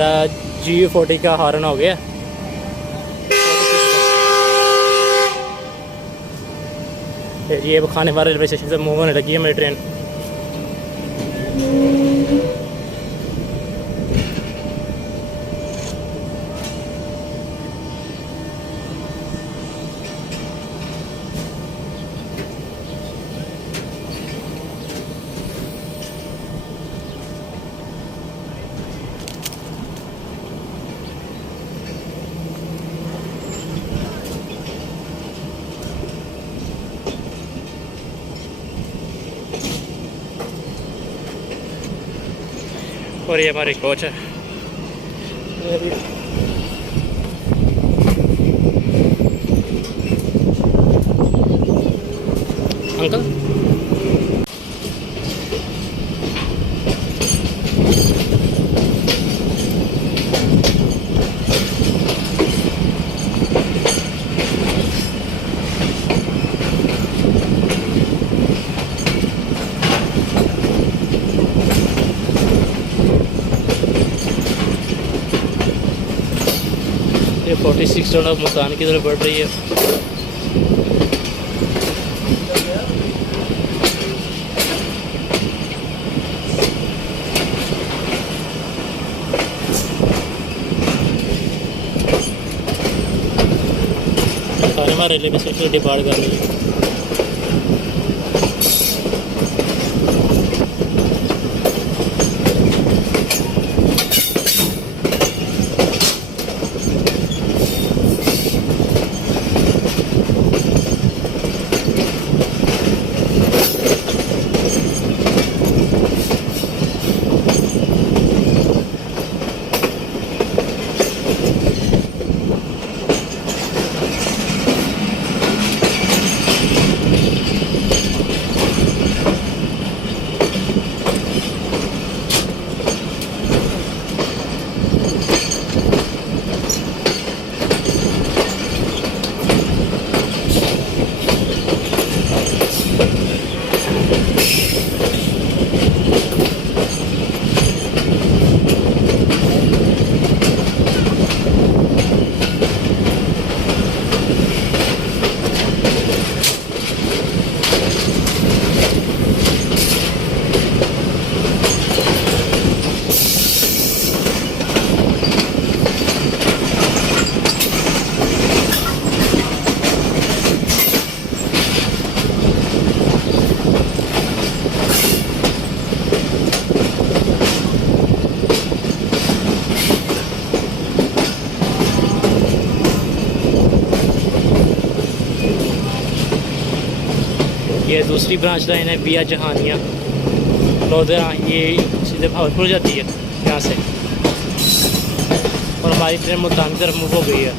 हमारा G40 का horn हो गया। ये खानेवाल रेलवे स्टेशन से मूव होने लगी है मेरी ट्रेन। और ये हमारी कोच है। अंकल ये 46 रोड अब मुल्तान की तरफ बढ़ रही है। खानेवाल रेलवे स्टेशन डिपार्ट कर रही है। ये दूसरी ब्रांच लाइन है विया जहानिया, लोधरा, ये सीधे भावलपुर जाती है यहाँ से। और हमारी ट्रेन मुल्तान की तरफ मूव हो गई है।